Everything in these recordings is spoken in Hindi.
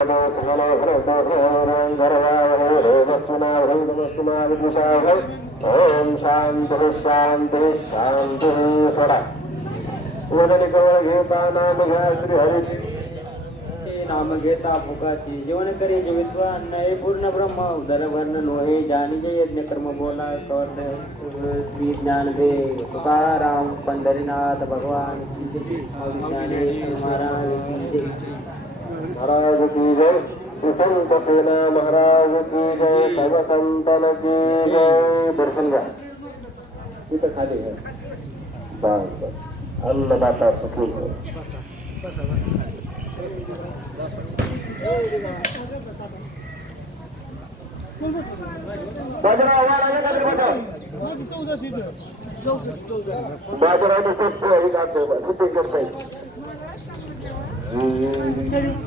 ओम शांति शांति शांति सदा ગીતા નામ શ્રી હરિ નામ ગીતા ફુકાતી જીવન કરી જીવિતવા નય પૂર્ણ બ્રહ્મ ઉદરભર લોહે જાની જય યજ્ઞ કર્મ બોલા સૌર્ય શ્રી જ્ઞાન દે तुकाराम पंडरीनाथ भगवान की जय महाराज की जय संत सेना महाराज की जय सर्व संतन की जय दर्शन घ्या तिथं खाली आहे अन्नदाता सुखी हो बाजरा आवाज आला का तिकडे चौदा तिथं बाजरा खूप हे जातो खूप करता येईल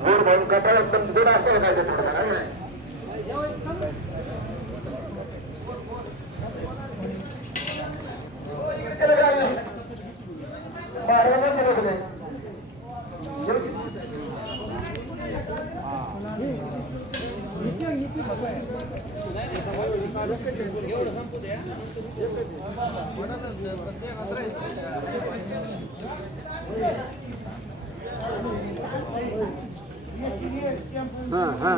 गोड भाऊन कपाळ एकदम गोड असेल काय ते थोडं काय प्रत्येक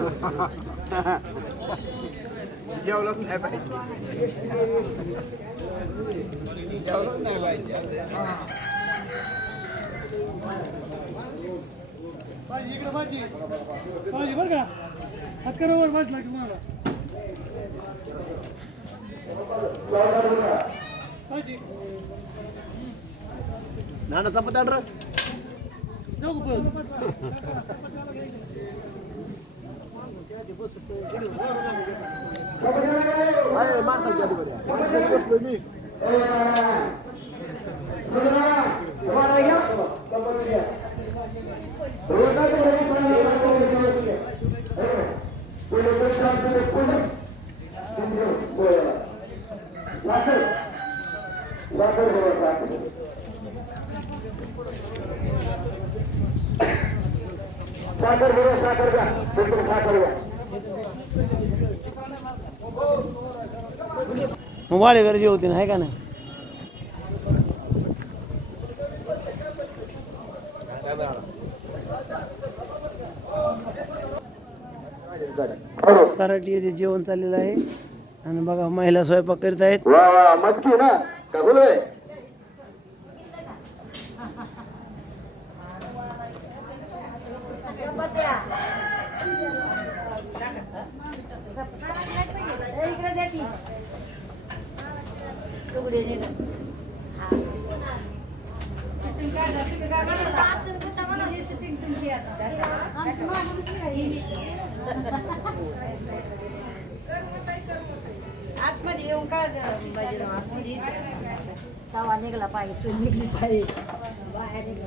जेवलंच नाही पाहिजे जेवलंच नाही पाहिजे इकडे माझी माझी बरं का हातकरावर माझी लागेल नाना जाऊ साखर करा साखर का बिल्कुल साखर का मोबाइल वगैरे जे होते ना आहे का नाही साराटी येथे जेवण चाललेलं आहे आणि बघा महिला स्वयंपाक करीत आहेत ना आतमध्ये येऊन का आतमध्ये तवा निघला पाहिजे निघली पाहिजे बाहेर पाहिजे